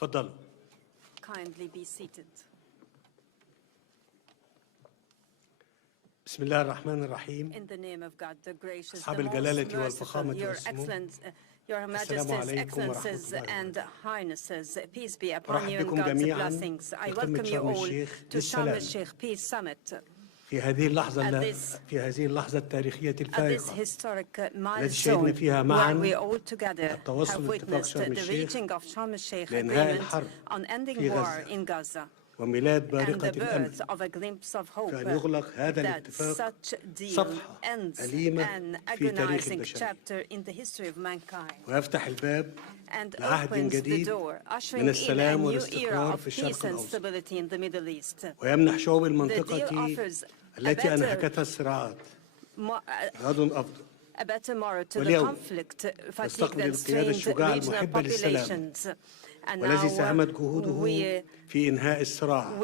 تفضلوا. Kindly be seated. بسم الله الرحمن الرحيم. In the name of God, the gracious, أصحاب the most الجلالة merciful, والفخامة Your والسمو. Excellency, Your السلام Majesties, عليكم ورحمة Excellencies, الله and وبركاته. Highnesses, peace be upon أرحب you and بكم God's جميعاً blessings. I في welcome قمة you شرم all الشيخ to Sharm للسلام. el-Sheikh Peace Summit. في هذه اللحظة التاريخية At this الفارقة historic التي شهدنا milestone فيها where معاً we all together التوصل have لاتفاق witnessed شرم the الشيخ reaching of Sharm el-Sheikh لإنهاء agreement الحرب on ending في war غزة in Gaza وميلاد and بارقة the الأمل birth of a glimpse of hope فأن يغلق هذا that الاتفاق such deal صفحة ends أليمة an في تاريخ agonizing البشرية chapter in the history of mankind ويفتح الباب and لعهد opens the جديد door, ushering من in a السلام new era والاستقرار of في الشرق peace and الأوسط stability in the Middle East. ويمنح شعوب The deal المنطقة offers التي أنهكتها الصراعات غد أفضل a better tomorrow to the واليوم conflict fatigue نستقبل that القيادة strained الشجاعة regional المحبة للسلام populations. And والذي now ساهمت جهوده في إنهاء الصراع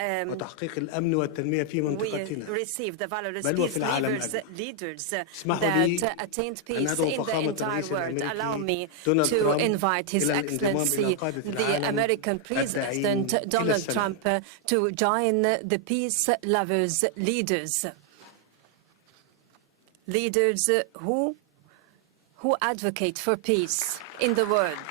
وتحقيق الأمن والتنمية في منطقتنا receive the valorous بل وفي peace العالم leaders اسمحوا لي that attained أن peace أدعو in the فخامة entire الرئيس world. Allow me الأمريكي دونالد to ترامب invite His إلى الانضمام إلى Excellency, قادة the العالم American الداعين President إلى Donald السلام. Trump, to join the peace lovers leaders. Leaders who advocate for peace in the world.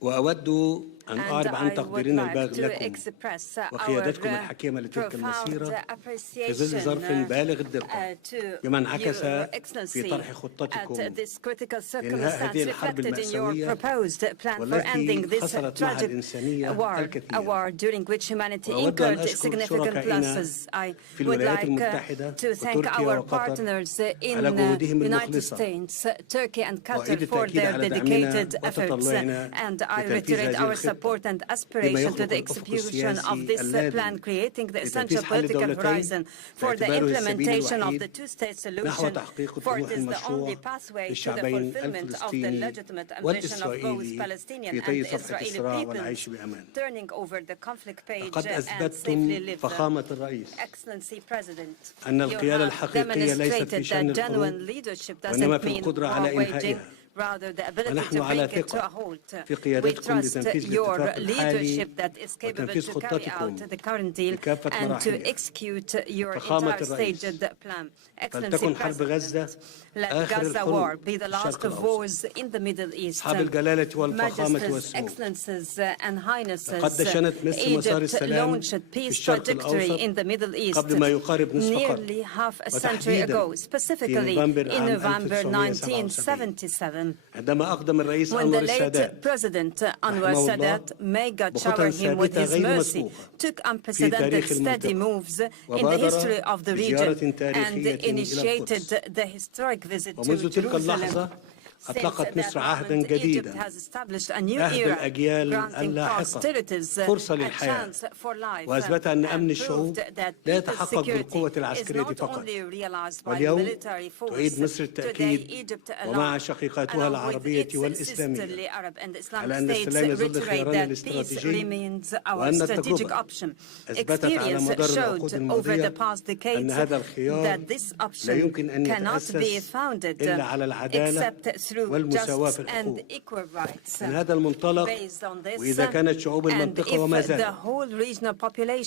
وأود أن أعرب عن تقديرنا البالغ لكم وقيادتكم our الحكيمة لتلك المسيرة في ظل appreciation ظرف بالغ الدقة بما انعكس في طرح خطتكم لإنهاء هذه الحرب المأساوية والتي خسرت معها الإنسانية الكثير. وأود أن أشكر شركائنا في الولايات المتحدة وتركيا وقطر على جهودهم المخلصة وأعيد التأكيد على دعمنا وتطلعنا لتنفيذ هذه الخطة and aspiration to the execution of this plan, creating the essential political horizon for the implementation of the two-state solution, for it is the only pathway to the fulfillment of the legitimate ambition of both Palestinian and Israeli peoples, turning over the conflict page and safely live. Excellency President, you have demonstrated that genuine leadership doesn't mean war waging, rather the ability to bring it to a halt. We trust your leadership that is capable to carry out the current deal and to execute your entire staged plan. Excellency President, let Gaza war be the last of wars in the Middle East. Majesties, Excellencies, and Highnesses, Egypt launched peace trajectory in the Middle East nearly half a century ago, specifically in November 1977. When the late President Anwar Sadat, may God shower him with his mercy, took unprecedented steady moves in the history of the region and initiated the historic visit to Jerusalem. أطلقت مصر عهدا جديدا عهد الأجيال اللاحقة فرصة للحياة وأثبت أن أمن الشعوب لا يتحقق بالقوة العسكرية فقط واليوم تعيد مصر التأكيد ومع شقيقاتها العربية والإسلامية على أن السلام يظل خيارنا الاستراتيجي وأن التجربة أثبتت على مدار العقود الماضية أن هذا الخيار لا يمكن أن يتأسس إلا على العدالة والمساواة في الحقوق. من هذا المنطلق وإذا كانت شعوب المنطقة وما زالت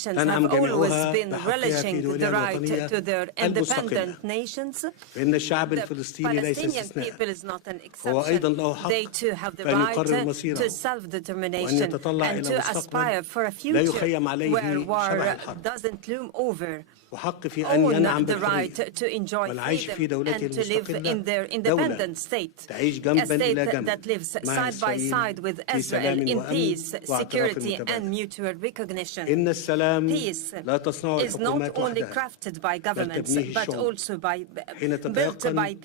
تنعم جميعها بحقها في دولها الوطنية المستقلة فإن الشعب الفلسطيني ليس استثناء هو أيضا له حق أن يقرر مصيره وأن يتطلع إلى مستقبل لا يخيم عليه شبح الحرب وحق في أن ينعم بالحرية والعيش في دولته المستقلة دولة تعيش جنبا إلى جنب مع إسرائيل في سلام وأمن واعتراف متبادل. إن السلام لا تصنعه الحكومات وحدها بل تبنيه الشعوب حين تتيقن أن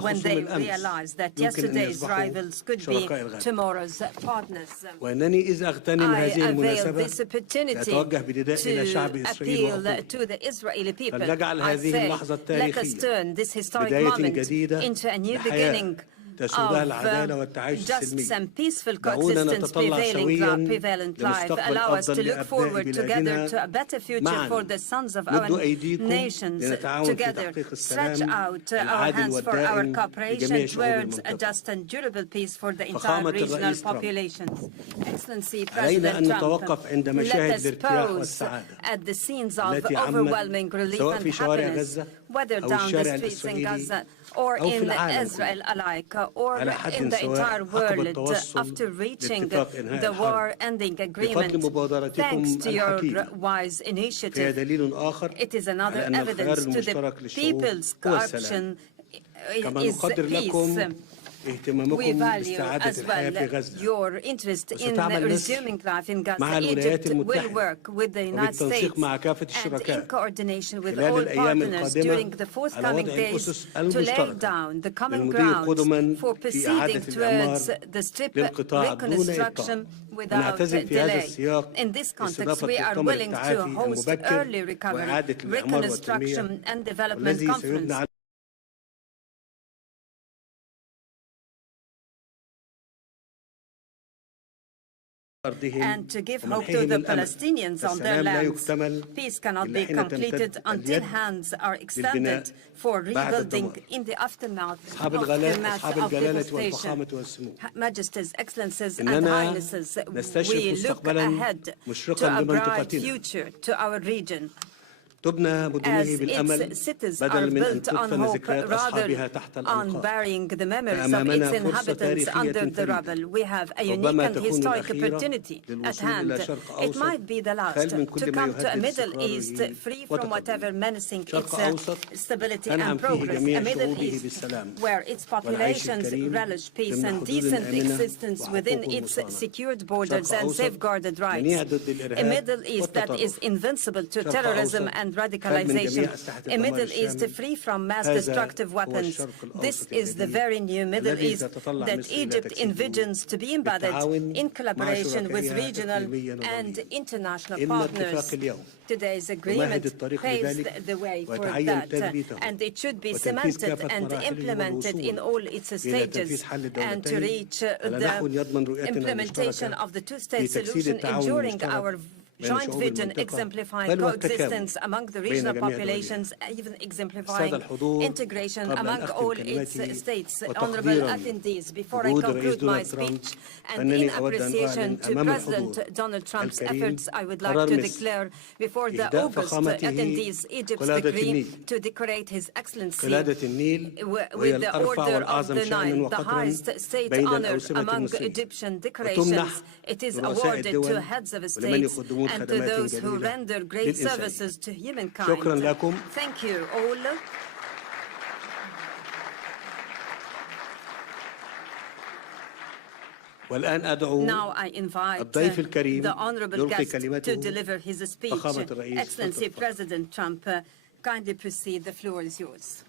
خصوم الأمس يمكن أن يصبحوا شركاء الغد. وأنني إذ أغتنم هذه المناسبة أتوجه بنداء إلى شعب إسرائيل Israeli people. فلنجعل I هذه say, اللحظة let us التاريخية turn this historic بداية moment جديدة into a new لحياة beginning تسودها of العدالة والتعايش justice السلمي. and peaceful دعونا coexistence نتطلع سويا prevalent life. لمستقبل Allow us to أفضل look لأبناء forward together بلادنا to a better future معا. for the sons of our مدوا أيديكم nations لنتعاون في together. تحقيق Stretch السلام out our العادل hands for our والدائم cooperation لجميع شعوب towards a المنطقة. just and durable peace for the entire فخامة regional الرئيس ترامب، populations. Excellency علينا President أن Trump, نتوقف عند let مشاهد us الارتياح pause والسعادة at the scenes of التي overwhelming عمت relief سواء and في شوارع happiness, غزة whether أو down the الشارع streets in الإسرائيلي Gaza or أو في in العالم Israel كله alike, or على in حد the سواء entire عقب world التوصل after reaching لاتفاق إنهاء the الحرب. war-ending بفضل agreement. مبادرتكم Thanks to your الحكيمة wise فهي initiative, دليل آخر it is another على أن الخيار evidence to the المشترك للشعوب people's هو السلام. corruption كما is نقدر لكم peace. We اهتمامكم value باستعادة as الحياة في well غزة. your interest in وستعمل مصر resuming life in Gaza. مع الولايات Egypt will المتحدة work with the United وبالتنسيق States مع كافة and in الشركاء coordination with خلال all الأيام partners القادمة during the على forthcoming وضع days الأسس to lay المشتركة down the common للمضي ground قدما for في proceeding إعادة الإعمار towards the strip للقطاع دون reconstruction إبطاء. without ونعتزم في هذا delay. السياق In this context, استضافة we are مؤتمر willing to التعافي host المبكر early recovery, وإعادة الإعمار والتنمية reconstruction and development والذي conference. سيبنى على and to give hope to the Palestinians on their lands. Peace cannot be completed until hands are extended for rebuilding in the aftermath of devastation. Majesties, Excellences, and Highnesses, we look ahead to a bright future to our region. تبنى مدنه بالأمل بدلا من أن تدفن ذكريات أصحابها تحت الأنقاض. Burying the memories of its inhabitants under the rubble. We have a unique and historic opportunity at hand. It might be the last to come to a Middle East free from whatever menacing its stability and progress. A Middle East where its populations relish peace and decent existence within its secured borders and safeguarded rights. A Middle East that is invincible to terrorism and radicalization, a Middle East free from mass destructive weapons. This is the very new Middle East that Egypt envisions to be embedded in collaboration with regional and international partners. Today's agreement paves the way for that, and it should be cemented and implemented in all its stages, and to reach the implementation of the two-state solution enduring our joint vision, exemplifying coexistence among the regional populations, even exemplifying integration among all its states. Honorable attendees, before I conclude my speech, and in appreciation to President Donald Trump's efforts, I would like to declare before the August attendees Egypt's decree to decorate His Excellency with the Order of the Nile, the highest state honor among Egyptian decorations. It is awarded to heads of states and to those who render great services to humankind. Thank you all. Now I invite the honorable guest to deliver his speech. Excellency President Trump, kindly proceed. The floor is yours.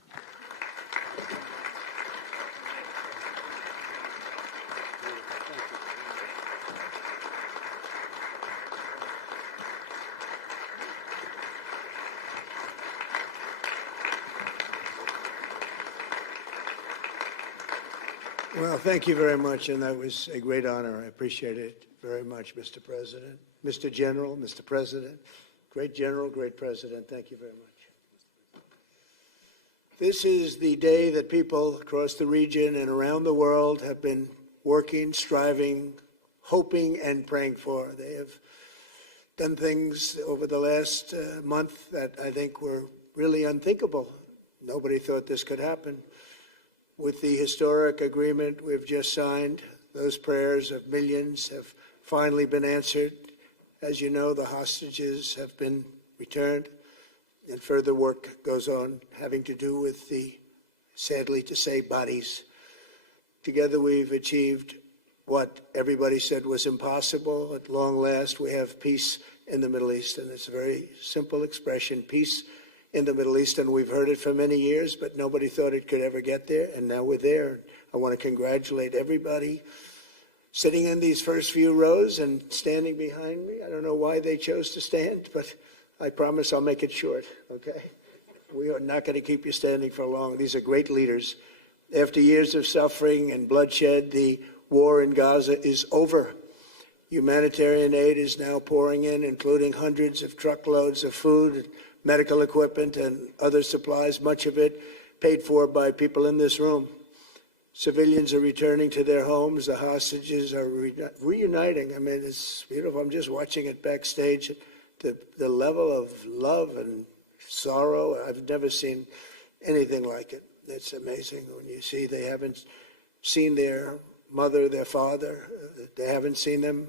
Well, thank you very much, and that was a great honor. I appreciate it very much, Mr. President. Mr. General, Mr. President, great General, great President, thank you very much. This is the day that people across the region and around the world have been working, striving, hoping, and praying for. They have done things over the last month that I think were really unthinkable. Nobody thought this could happen. With the historic agreement we've just signed, those prayers of millions have finally been answered. As you know, the hostages have been returned, and further work goes on having to do with the, sadly to say, bodies. Together we've achieved what everybody said was impossible. At long last, we have peace in the Middle East, and it's a very simple expression, peace in the Middle East, and we've heard it for many years, but nobody thought it could ever get there, and now we're there. I want to congratulate everybody sitting in these first few rows and standing behind me. I don't know why they chose to stand, but I promise I'll make it short, okay? We are not going to keep you standing for long. These are great leaders. After years of suffering and bloodshed, the war in Gaza is over. Humanitarian aid is now pouring in, including hundreds of truckloads of food, medical equipment, and other supplies, much of it paid for by people in this room. Civilians are returning to their homes. The hostages are reuniting. I mean, it's beautiful. I'm just watching it backstage. The level of love and sorrow, I've never seen anything like it. It's amazing when you see they haven't seen their mother, their father. They haven't seen them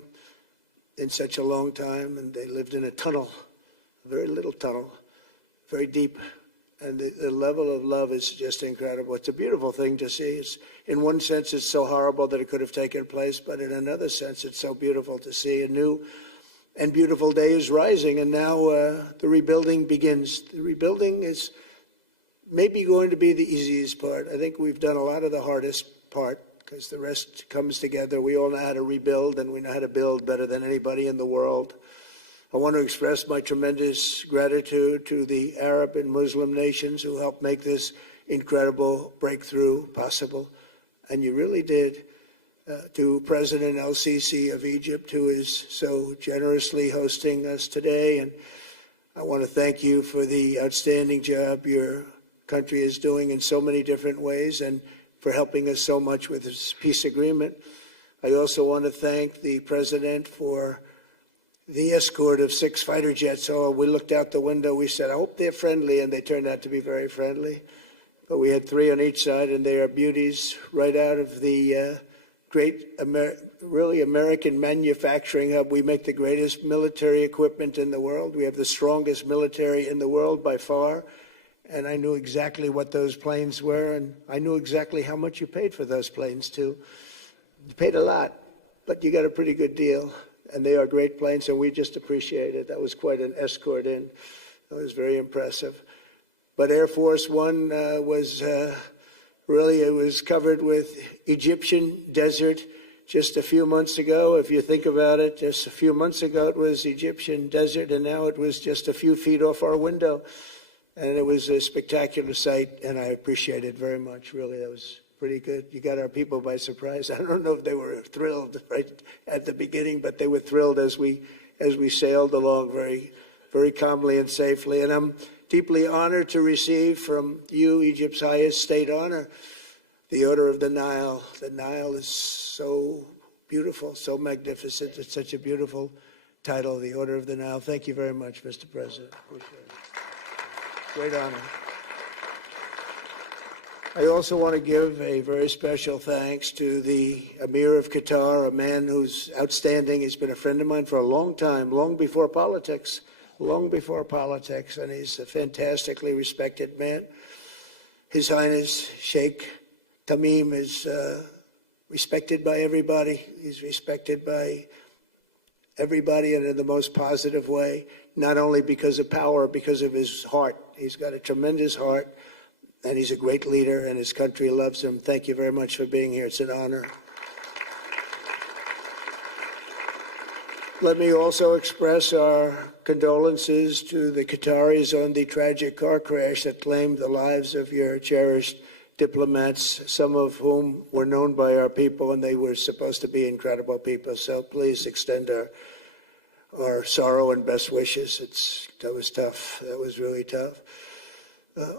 in such a long time, and they lived in a tunnel, a very little tunnel, very deep. And the level of love is just incredible. It's a beautiful thing to see. In one sense, it's so horrible that it could have taken place, but in another sense, it's so beautiful to see. A new and beautiful day is rising, and now the rebuilding begins. The rebuilding is maybe going to be the easiest part. I think we've done a lot of the hardest part because the rest comes together. We all know how to rebuild, and we know how to build better than anybody in the world. I want to express my tremendous gratitude to the Arab and Muslim nations who helped make this incredible breakthrough possible. And you really did. To President El-Sisi of Egypt, who is so generously hosting us today. And I want to thank you for the outstanding job your country is doing in so many different ways and for helping us so much with this peace agreement. I also want to thank the President for the escort of 6 fighter jets. Oh, we looked out the window, we said, I hope they're friendly, and they turned out to be very friendly. But we had 3 on each side, and they are beauties right out of the great, really American manufacturing hub. We make the greatest military equipment in the world. We have the strongest military in the world by far. And I knew exactly what those planes were, and I knew exactly how much you paid for those planes, too. You paid a lot, but you got a pretty good deal. And they are great planes, and we just appreciate it. That was quite an escort in. That was very impressive. But Air Force One was really, it was covered with Egyptian desert just a few months ago. If you think about it, just a few months ago it was Egyptian desert, and now it was just a few feet off our window. And it was a spectacular sight, and I appreciate it very much. Really, that was pretty good. You got our people by surprise. I don't know if they were thrilled right at the beginning, but they were thrilled as we sailed along very, very calmly and safely. And I'm deeply honored to receive from you, Egypt's highest state honor, the Order of the Nile. The Nile is so beautiful, so magnificent. It's such a beautiful title, the Order of the Nile. Thank you very much, Mr. President. Appreciate it. Great honor. I also want to give a very special thanks to the Emir of Qatar, a man who's outstanding. He's been a friend of mine for a long time, long before politics, and he's a fantastically respected man. His Highness Sheikh Tamim is respected by everybody. He's respected by everybody and in the most positive way, not only because of power, because of his heart. He's got a tremendous heart, and he's a great leader, and his country loves him. Thank you very much for being here. It's an honor. Let me also express our condolences to the Qataris on the tragic car crash that claimed the lives of your cherished diplomats, some of whom were known by our people, and they were supposed to be incredible people. So please extend our sorrow and best wishes. That was tough. That was really tough.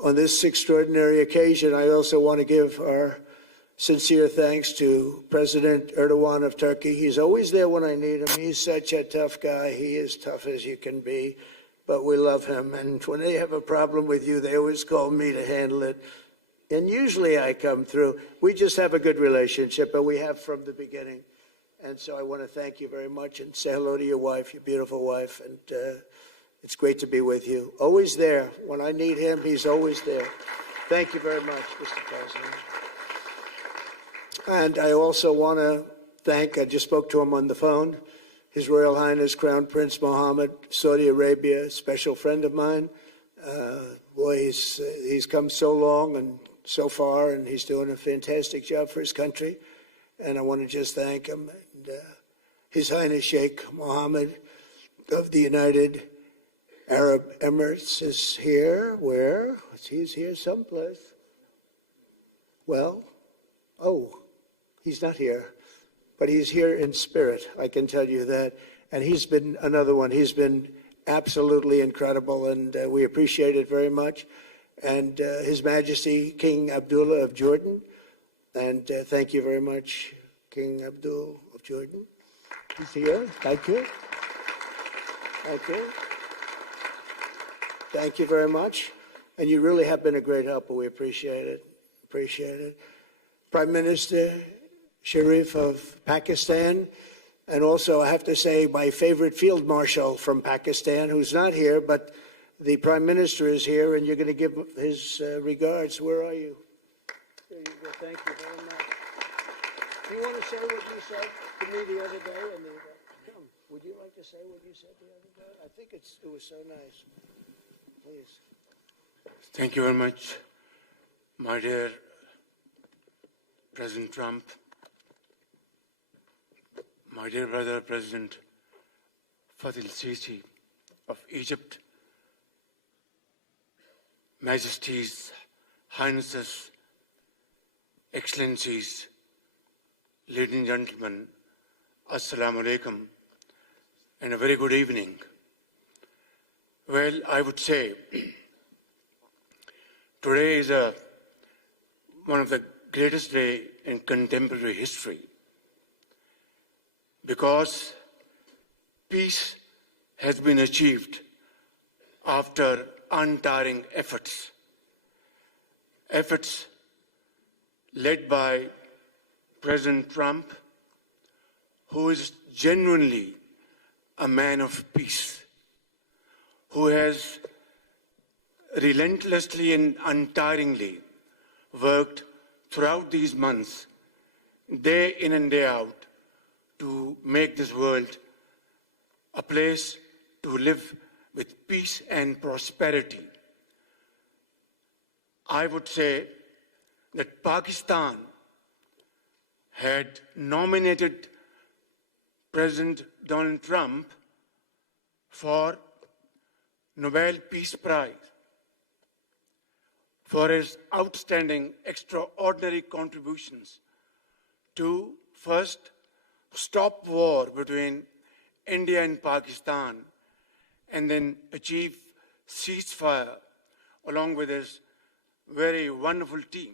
On this extraordinary occasion, I also want to give our sincere thanks to President Erdogan of Turkey. He's always there when I need him. He's such a tough guy. He is tough as you can be, but we love him. And when they have a problem with you, they always call me to handle it. And usually I come through. We just have a good relationship, and we have from the beginning. And so I want to thank you very much and say hello to your wife, your beautiful wife. And it's great to be with you. Always there. When I need him, he's always there. Thank you very much, Mr. President. And I also want to thank, I just spoke to him on the phone, His Royal Highness Crown Prince Mohammed, Saudi Arabia, a special friend of mine. Boy, he's come so long and so far, and he's doing a fantastic job for his country. And I want to just thank him. And, His Highness Sheikh Mohammed of the United Arab Emirates is here. Where? He's here someplace. Well, oh, he's not here, but he's here in spirit, I can tell you that. And he's been another one. He's been absolutely incredible, and we appreciate it very much. And His Majesty King Abdullah of Jordan, and thank you very much, King Abdul of Jordan. He's here. Thank you. Thank you. Thank you very much. And you really have been a great helper. We appreciate it. Appreciate it. Prime Minister Sharif of Pakistan, and also I have to say my favorite Field Marshal from Pakistan, who's not here, but the Prime Minister is here, and you're going to give his regards. Where are you? There you go. Thank you very much. Do you want to say what you said to me the other day? Come. Would you like to say what you said the other day? I think it was so nice. Please. Thank you very much, my dear President Trump, my dear brother President Fath el-Sisi of Egypt, Majesties, Highnesses, Excellencies, ladies and gentlemen, Assalamu alaikum, and a very good evening. Well, I would say today is one of the greatest days in contemporary history, because peace has been achieved after untiring efforts led by President Trump, who is genuinely a man of peace, who has relentlessly and untiringly worked throughout these months, day in and day out, to make this world a place to live with peace and prosperity. I would say that Pakistan had nominated President Donald Trump for Nobel Peace Prize for his outstanding, extraordinary contributions to first stop war between India and Pakistan, and then achieve ceasefire along with his very wonderful team.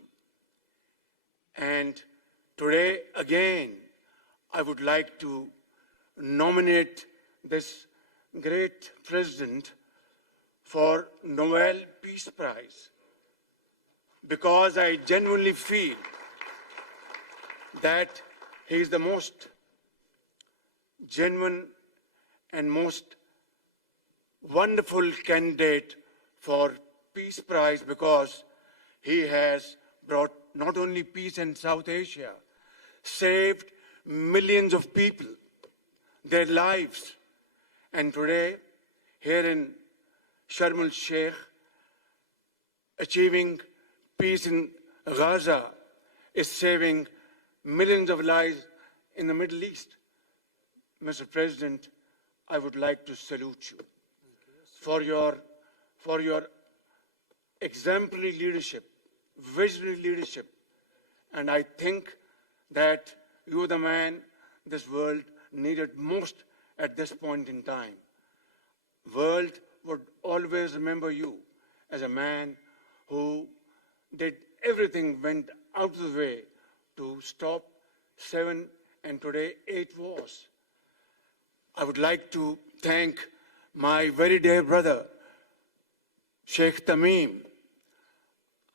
And today, again, I would like to nominate this great president for Nobel Peace Prize, because I genuinely feel that he is the most genuine and most wonderful candidate for Peace Prize, because he has brought not only peace in South Asia, saved millions of people, their lives. And today, here in Sharm el-Sheikh, achieving peace in Gaza is saving millions of lives in the Middle East. Mr. President, I would like to salute you for your exemplary leadership, visionary leadership. And I think that you are the man this world needed most at this point in time. World would always remember you as a man who did everything, went out of the way to stop 7 and today 8 wars. I would like to thank my very dear brother, Sheikh Tamim.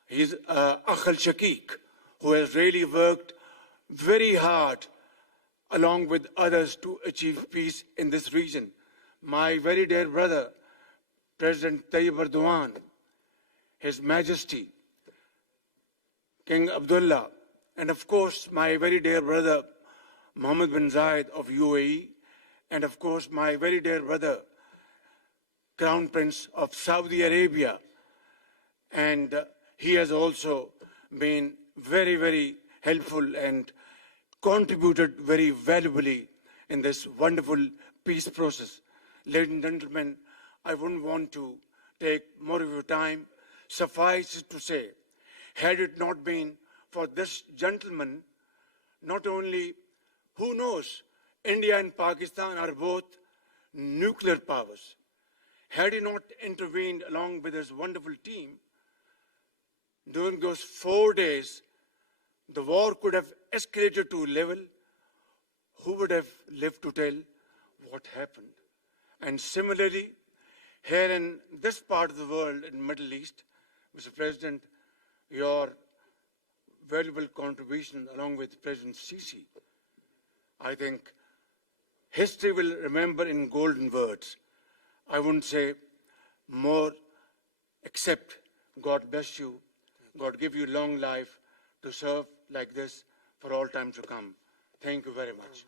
He's Akh al-Shaqiq, who has really worked very hard along with others to achieve peace in this region. My very dear brother, President Tayyip Erdogan, His Majesty, King Abdullah, and of course my very dear brother, Mohammed bin Zayed of UAE, and of course my very dear brother, Crown Prince of Saudi Arabia. And he has also been very, very helpful and contributed very valuably in this wonderful peace process. Ladies and gentlemen, I wouldn't want to take more of your time. Suffice it to say, had it not been for this gentleman, not only, who knows, India and Pakistan are both nuclear powers. Had he not intervened along with his wonderful team, during those 4 days, the war could have escalated to a level. Who would have lived to tell what happened? And similarly, here in this part of the world, in the Middle East, Mr. President, your valuable contribution along with President Sisi, I think history will remember in golden words. I wouldn't say more, except God bless you, God give you long life to serve like this for all time to come. Thank you very much.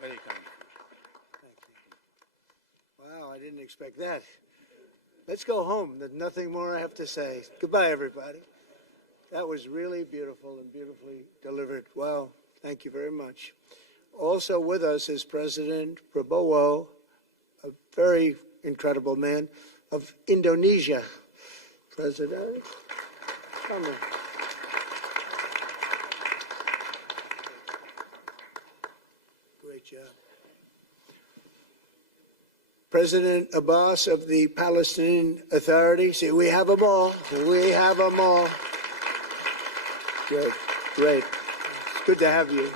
Very kind. Thank you. Wow, I didn't expect that. Let's go home. There's nothing more I have to say. Goodbye, everybody. That was really beautiful and beautifully delivered. Wow, thank you very much. Also with us is President Prabowo, a very incredible man, of Indonesia. President, come in. Great job. President Abbas of the Palestinian Authority. See, we have them all. We have them all. Good, great. It's good to have you.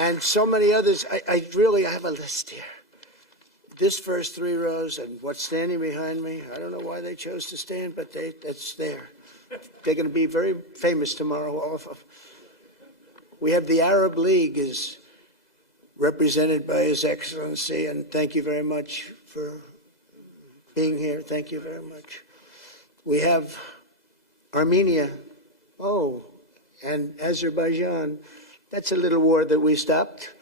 And so many others. I really have a list here. This first 3 rows and what's standing behind me, I don't know why they chose to stand, but that's there. They're going to be very famous tomorrow, all of them. We have the Arab League is represented by His Excellency, and thank you very much for being here. Thank you very much. We have Armenia, and Azerbaijan. That's a little war that we stopped.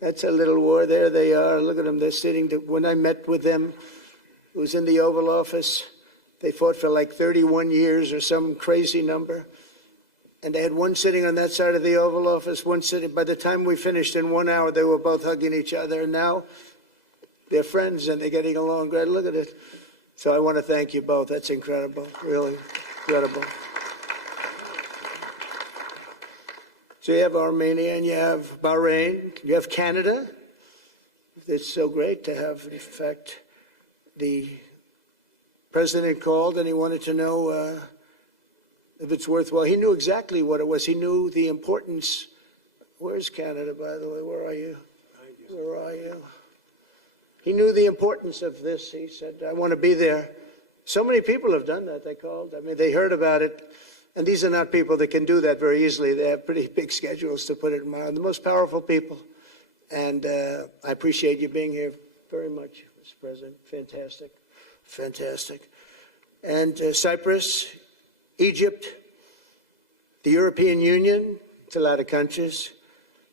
That's a little war. There they are. Look at them. They're sitting. When I met with them, it was in the Oval Office. They fought for like 31 years or some crazy number. And they had one sitting on that side of the Oval Office, one sitting. By the time we finished in 1 hour, they were both hugging each other. And now they're friends and they're getting along great. Look at it. So I want to thank you both. That's incredible. Really incredible. So you have Armenia and you have Bahrain, you have Canada. It's so great to have, in fact, the president called and he wanted to know if it's worthwhile. He knew exactly what it was. He knew the importance. Where's Canada, by the way? Where are you? Where are you? He knew the importance of this. He said, I want to be there. So many people have done that. They called. I mean, they heard about it. And these are not people that can do that very easily. They have pretty big schedules to put it in mind. The most powerful people. And I appreciate you being here very much, Mr. President. Fantastic. Fantastic. And Cyprus, Egypt, the European Union, it's a lot of countries.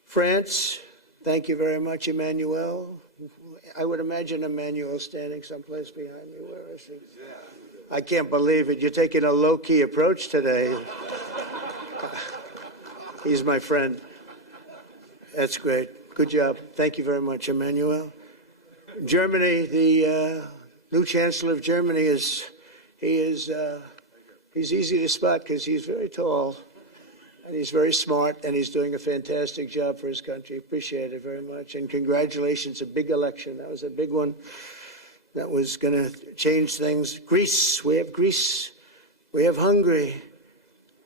France, thank you very much, Emmanuel. I would imagine Emmanuel standing someplace behind me. Where is he? I can't believe it. You're taking a low-key approach today. He's my friend. That's great. Good job. Thank you very much, Emmanuel. Germany, the new Chancellor of Germany he's easy to spot because he's very tall and he's very smart and he's doing a fantastic job for his country. Appreciate it very much. And congratulations, a big election. That was a big one. That was going to change things. Greece, we have Greece. We have Hungary.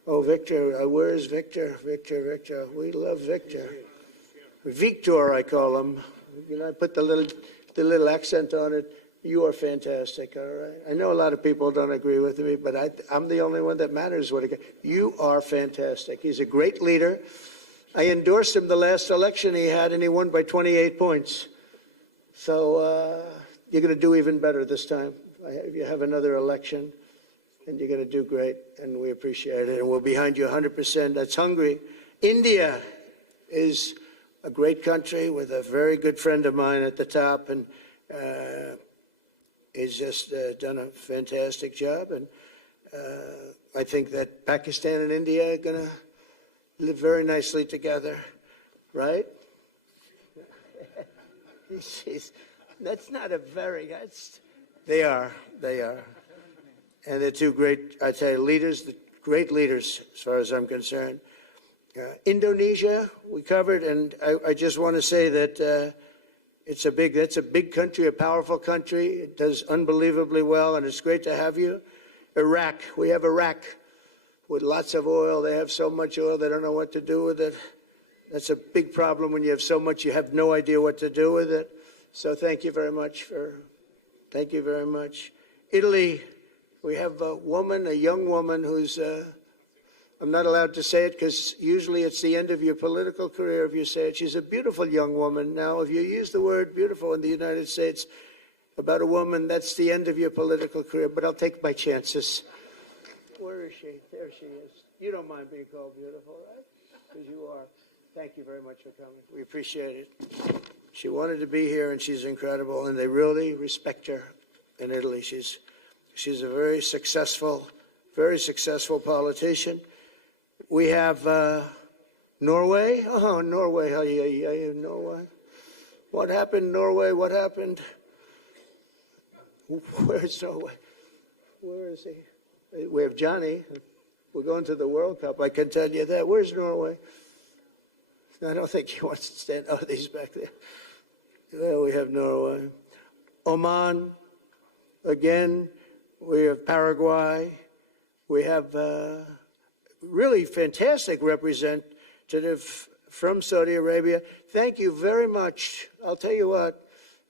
Oh, Victor, where's Victor? Victor. We love Victor. Victor, I call him. You know, I put the little accent on it. You are fantastic, all right? I know a lot of people don't agree with me, but I'm the only one that matters. You are fantastic. He's a great leader. I endorsed him the last election he had, and he won by 28 points. So you're going to do even better this time. You have another election, and you're going to do great, and we appreciate it. And we're behind you 100%. That's Hungary. India is a great country with a very good friend of mine at the top, and he's just done a fantastic job. And I think that Pakistan and India are going to live very nicely together. right? That's not a very, they are. And they're two great, I'd say, leaders, great leaders as far as I'm concerned. Indonesia, we covered, and I just want to say that that's a big country, a powerful country. It does unbelievably well, and it's great to have you. Iraq, we have Iraq with lots of oil. They have so much oil, they don't know what to do with it. That's a big problem when you have so much, you have no idea what to do with it. So thank you very much thank you very much. Italy, we have a young woman who's, I'm not allowed to say it because usually it's the end of your political career if you say it. She's a beautiful young woman. Now, if you use the word beautiful in the United States about a woman, that's the end of your political career, but I'll take my chances. Where is she? There she is. You don't mind being called beautiful, right? Because you are. Thank you very much for coming. We appreciate it. She wanted to be here, and she's incredible, and they really respect her in Italy. She's a very successful politician. We have Norway. Oh, Norway. Norway. What happened, Norway? What happened? Where's Norway? Where is he? We have Johnny. We're going to the World Cup. I can tell you that. Where's Norway? I don't think he wants to stand. Oh, he's back there. Well, we have Norway. Oman. Again, we have Paraguay. We have really fantastic representative from Saudi Arabia. Thank you very much. I'll tell you what,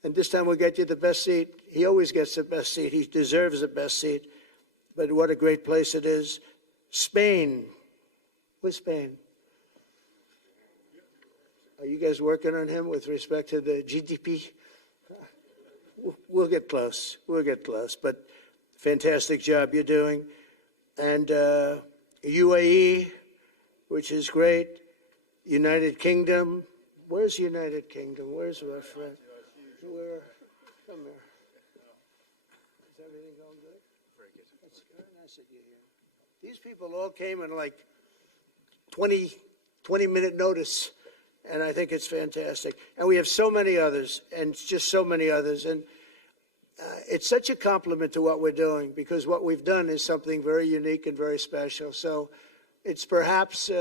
and this time we'll get you the best seat. He always gets the best seat. He deserves the best seat. But what a great place it is. Spain. Where's Spain? Are you guys working on him with respect to the GDP? We'll get close. We'll get close. But fantastic job you're doing. And UAE, which is great. United Kingdom. Where's United Kingdom? Where's our friend? Come here. Is everything going good? Very good. That's very nice that you're here. These people all came in like 20-minute notice. And I think it's fantastic. And we have so many others, and just so many others. And it's such a compliment to what we're doing, because what we've done is something very unique and very special. So it's perhaps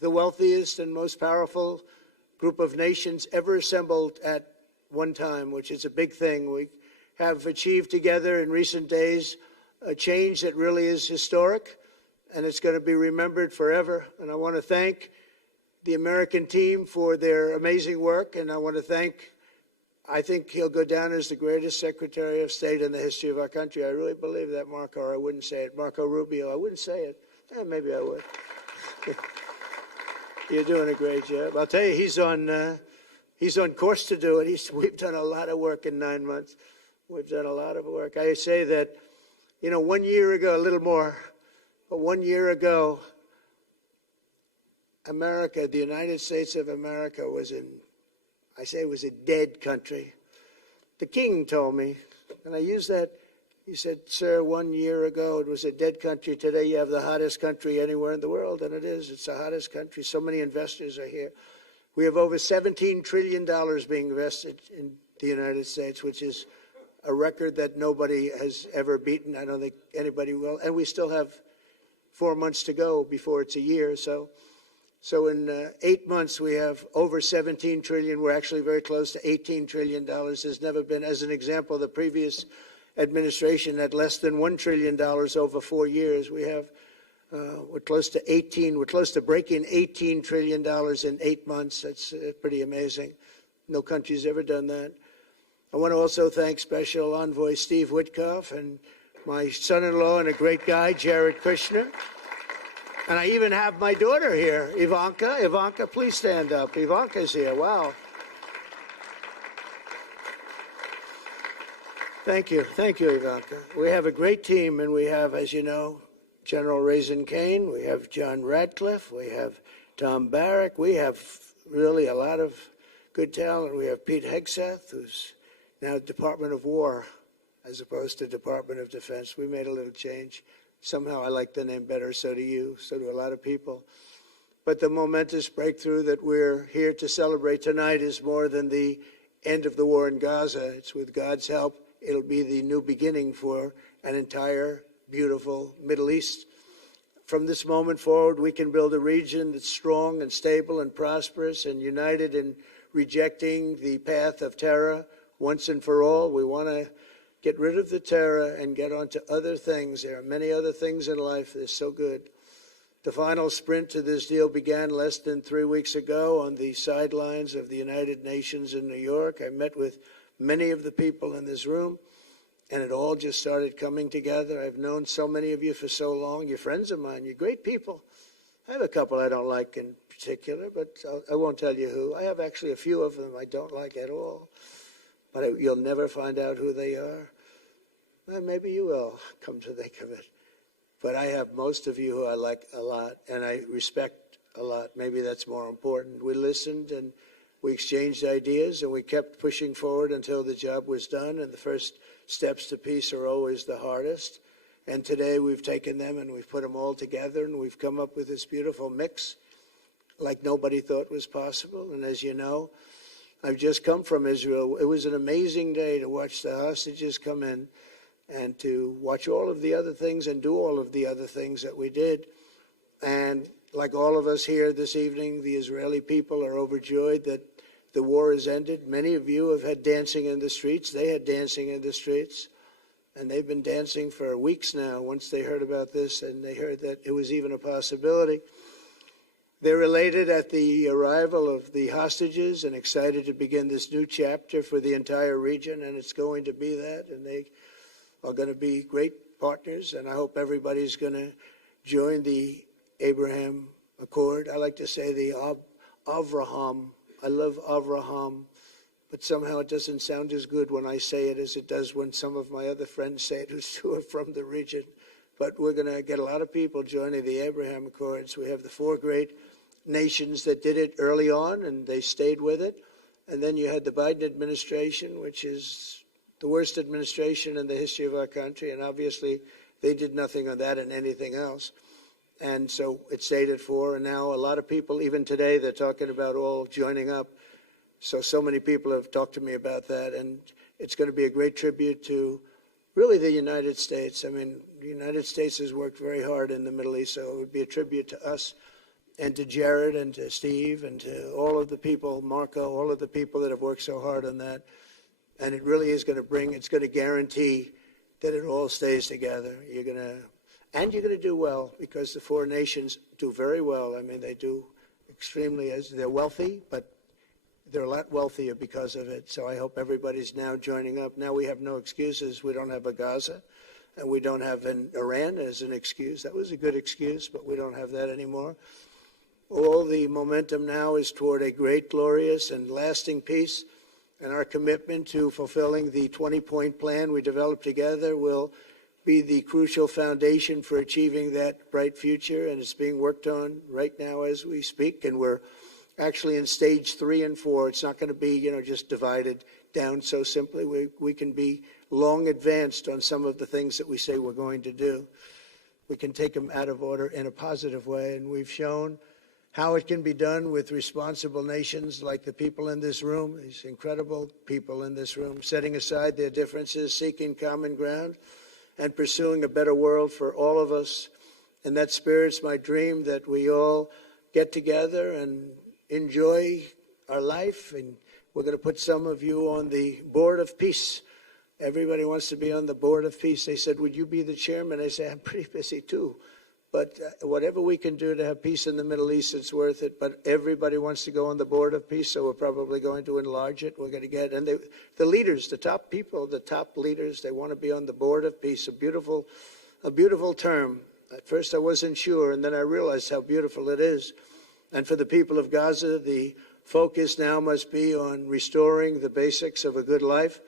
the wealthiest and most powerful group of nations ever assembled at one time, which is a big thing. We have achieved together in recent days a change that really is historic, and it's going to be remembered forever. And I want to thank the American team for their amazing work, and I want to I think he'll go down as the greatest Secretary of State in the history of our country. I really believe that, Marco, or I wouldn't say it. Marco Rubio, I wouldn't say it. Maybe I would. You're doing a great job. I'll tell you, he's on course to do it. We've done a lot of work in 9 months. We've done a lot of work. I say that, 1 year ago, a little more, but 1 year ago, America, the United States of America was a dead country. The king told me, and I use that, he said, sir, 1 year ago it was a dead country. Today you have the hottest country anywhere in the world, and it is. It's the hottest country. So many investors are here. We have over $17 trillion being invested in the United States, which is a record that nobody has ever beaten. I don't think anybody will. And we still have 4 months to go before it's a year. So in 8 months, we have over 17 trillion. We're actually very close to $18 trillion. There's never been, as an example, the previous administration had less than $1 trillion over 4 years. We have, we're close to breaking $18 trillion in 8 months. That's pretty amazing. No country's ever done that. I want to also thank Special Envoy Steve Witkoff and my son-in-law and a great guy, Jared Kushner. And I even have my daughter here, Ivanka. Ivanka, please stand up. Ivanka's here. Wow. Thank you. Thank you, Ivanka. We have a great team, and we have, as you know, General Raisin Kane. We have John Radcliffe. We have Tom Barrack. We have really a lot of good talent. We have Pete Hegseth, who's now Department of War as opposed to Department of Defense. We made a little change. Somehow I like the name better, so do you, so do a lot of people. but the momentous breakthrough that we're here to celebrate tonight is more than the end of the war in Gaza. It's with God's help, it'll be the new beginning for an entire beautiful Middle East. From this moment forward, we can build a region that's strong and stable and prosperous and united in rejecting the path of terror once and for all. We want to get rid of the terror and get on to other things. There are many other things in life that are so good. The final sprint to this deal began less than 3 weeks ago on the sidelines of the United Nations in New York. I met with many of the people in this room, and it all just started coming together. I've known so many of you for so long. You're friends of mine. You're great people. I have a couple I don't like in particular, but I won't tell you who. I have actually a few of them I don't like at all, but you'll never find out who they are. Well, maybe you will, come to think of it. But I have most of you who I like a lot, and I respect a lot. Maybe that's more important. We listened, and we exchanged ideas, and we kept pushing forward until the job was done, and the first steps to peace are always the hardest. And today we've taken them, and we've put them all together, and we've come up with this beautiful mix like nobody thought was possible. And as you know, I've just come from Israel. It was an amazing day to watch the hostages come in, and to watch all of the other things and do all of the other things that we did. And like all of us here this evening, the Israeli people are overjoyed that the war has ended. Many of you have had dancing in the streets. They had dancing in the streets. And they've been dancing for weeks now once they heard about this, and they heard that it was even a possibility. They're elated at the arrival of the hostages and excited to begin this new chapter for the entire region, and it's going to be that. And they are going to be great partners, and I hope everybody's going to join the Abraham Accord. I like to say the Avraham. I love Avraham, but somehow it doesn't sound as good when I say it as it does when some of my other friends say it who are from the region. But we're going to get a lot of people joining the Abraham Accords. We have the 4 great nations that did it early on, and they stayed with it. And then you had the Biden administration, which is the worst administration in the history of our country, and obviously they did nothing on that and anything else. And so it stayed at 4, and now a lot of people, even today, they're talking about all joining up. So many people have talked to me about that, and it's going to be a great tribute to really the United States. I mean, the United States has worked very hard in the Middle East, so it would be a tribute to us and to Jared and to Steve and to all of the people, Marco, all of the people that have worked so hard on that. And it really is going to it's going to guarantee that it all stays together. You're going to do well, because the 4 nations do very well. I mean, they do extremely, as they're wealthy, but they're a lot wealthier because of it. So I hope everybody's now joining up. Now we have no excuses. We don't have a Gaza, and we don't have an Iran as an excuse. That was a good excuse, but we don't have that anymore. All the momentum now is toward a great, glorious, and lasting peace. And our commitment to fulfilling the 20-point plan we developed together will be the crucial foundation for achieving that bright future. And it's being worked on right now as we speak. And we're actually in stage 3 and 4. It's not going to be, just divided down so simply. We can be long advanced on some of the things that we say we're going to do. We can take them out of order in a positive way. And we've shown how it can be done with responsible nations like the people in this room, these incredible people in this room, setting aside their differences, seeking common ground, and pursuing a better world for all of us. In that spirit, it's my dream that we all get together and enjoy our life. And we're going to put some of you on the Board of Peace. Everybody wants to be on the Board of Peace. They said, would you be the chairman? I say, I'm pretty busy too. But whatever we can do to have peace in the Middle East, it's worth it. But everybody wants to go on the Board of Peace, so we're probably going to enlarge it. We're going to get, and the leaders, the top people, the top leaders, they want to be on the Board of Peace. A beautiful term. At first I wasn't sure, and then I realized how beautiful it is. And for the people of Gaza, the focus now must be on restoring the basics of a good life.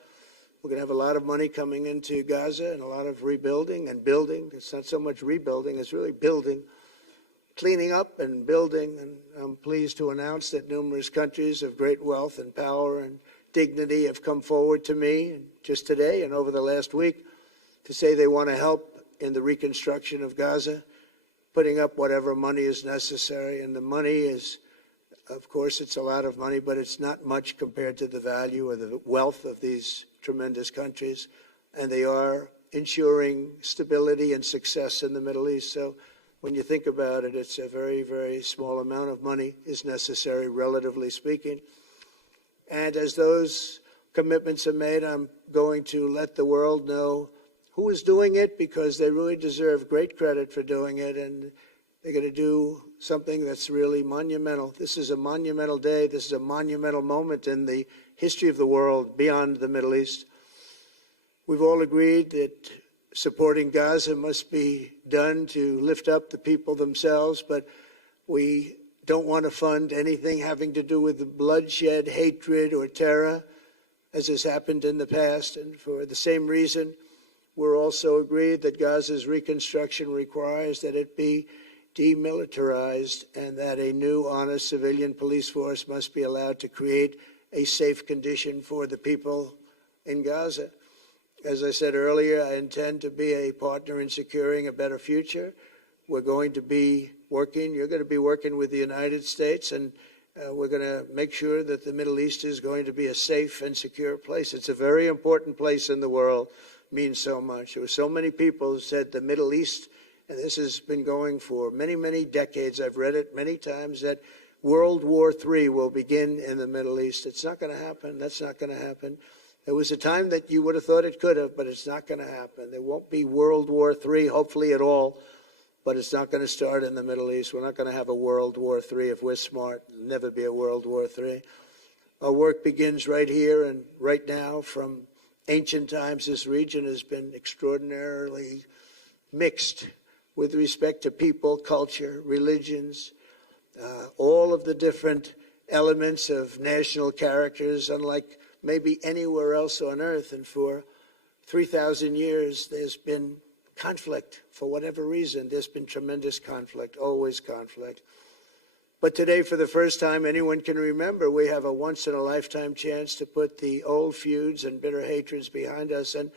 We're going to have a lot of money coming into Gaza and a lot of rebuilding and building. It's not so much rebuilding, it's really building, cleaning up and building. And I'm pleased to announce that numerous countries of great wealth and power and dignity have come forward to me just today and over the last week to say they want to help in the reconstruction of Gaza. putting up whatever money is necessary. And the money is, of course, it's a lot of money, but it's not much compared to the value or the wealth of these tremendous countries. And they are ensuring stability and success in the Middle East. So when you think about it, it's a very, very small amount of money is necessary, relatively speaking. And as those commitments are made, I'm going to let the world know who is doing it, because they really deserve great credit for doing it, and they're going to do something that's really monumental. This is a monumental day. This is a monumental moment in the history of the world beyond the Middle East. We've all agreed that supporting Gaza must be done to lift up the people themselves, but we don't want to fund anything having to do with bloodshed, hatred, or terror, as has happened in the past. And for the same reason, we're also agreed that Gaza's reconstruction requires that it be demilitarized and that a new, honest civilian police force must be allowed to create a safe condition for the people in Gaza. As I said earlier, I intend to be a partner in securing a better future. We're going to be working, you're going to be working with the United States, and we're going to make sure that the Middle East is going to be a safe and secure place. It's a very important place in the world. Means so much. There were so many people who said the Middle East, and this has been going for many, many decades. I've read it many times, that World War III will begin in the Middle East. It's not going to happen. That's not going to happen. There was a time that you would have thought it could have, but it's not going to happen. There won't be World War III, hopefully at all, but it's not going to start in the Middle East. We're not going to have a World War III if we're smart. There'll never be a World War III. Our work begins right here and right now. From ancient times, this region has been extraordinarily mixed with respect to people, culture, religions, all of the different elements of national characters, unlike maybe anywhere else on earth. And for 3,000 years, there's been conflict. For whatever reason, there's been tremendous conflict, always conflict. But today, for the first time anyone can remember, we have a once-in-a-lifetime chance to put the old feuds and bitter hatreds behind us. And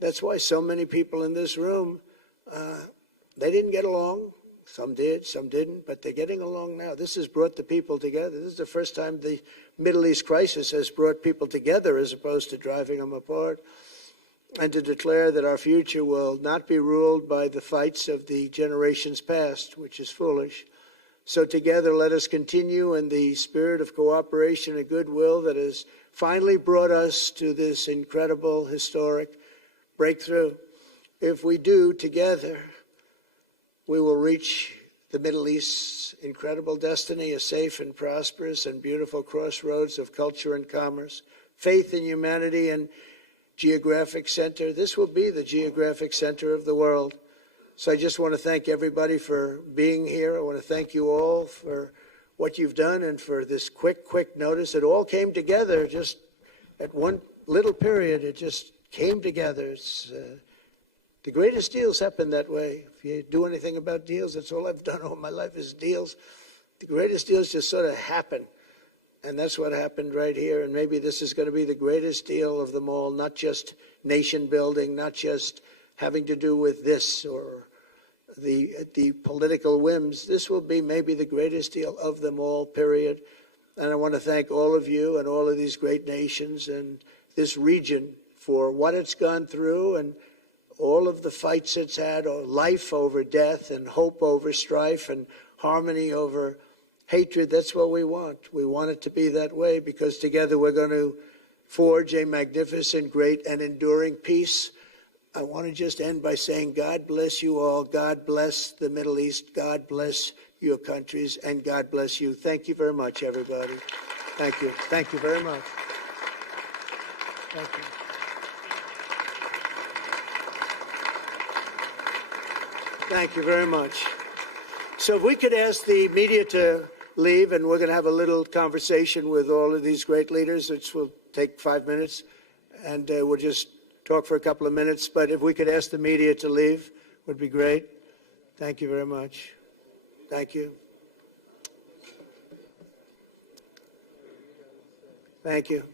that's why so many people in this room, they didn't get along. Some did, some didn't, but they're getting along now. This has brought the people together. This is the first time the Middle East crisis has brought people together as opposed to driving them apart. And to declare that our future will not be ruled by the fights of the generations past, which is foolish. So together, let us continue in the spirit of cooperation and goodwill that has finally brought us to this incredible, historic breakthrough. If we do together, we will reach the Middle East's incredible destiny, a safe and prosperous and beautiful crossroads of culture and commerce, faith in humanity and geographic center. This will be the geographic center of the world. So I just want to thank everybody for being here. I want to thank you all for what you've done and for this quick notice. It all came together just at one little period. It just came together. It's, the greatest deals happen that way. If you do anything about deals, that's all I've done all my life is deals. The greatest deals just sort of happen. And that's what happened right here. And maybe this is going to be the greatest deal of them all, not just nation building, not just having to do with this or the political whims. This will be maybe the greatest deal of them all, period. And I want to thank all of you and all of these great nations and this region for what it's gone through and all of the fights it's had, or life over death and hope over strife and harmony over hatred. That's what we want. We want it to be that way because together we're going to forge a magnificent, great, and enduring peace. I want to just end by saying God bless you all. God bless the Middle East. God bless your countries. And God bless you. Thank you very much, everybody. Thank you. Thank you very much. Thank you. Thank you very much. So if we could ask the media to leave, and we're going to have a little conversation with all of these great leaders, which will take 5 minutes, and we'll just talk for a couple of minutes. But if we could ask the media to leave, would be great. Thank you very much. Thank you. Thank you.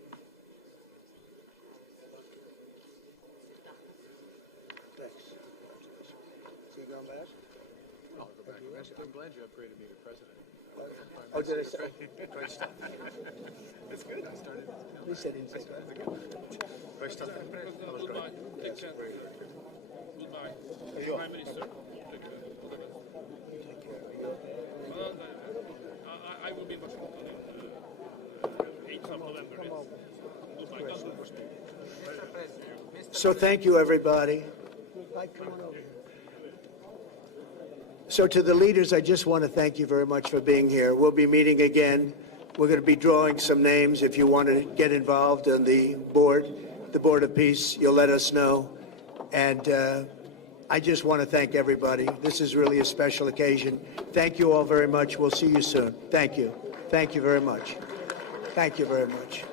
Thanks. Is he going back? I'm glad you upgraded me to president. Oh, did I say? Great stuff. It's good. I started. At least I didn't say that. Great stuff. That was great. Take care. Goodbye. Prime Minister. Take care. All the best. I will be in Washington in 8th of November. Goodbye. God bless. So thank you, everybody. So to the leaders, I just want to thank you very much for being here. We'll be meeting again. We're going to be drawing some names. If you want to get involved on the Board of Peace, you'll let us know. And I just want to thank everybody. This is really a special occasion. Thank you all very much. We'll see you soon. Thank you. Thank you very much. Thank you very much.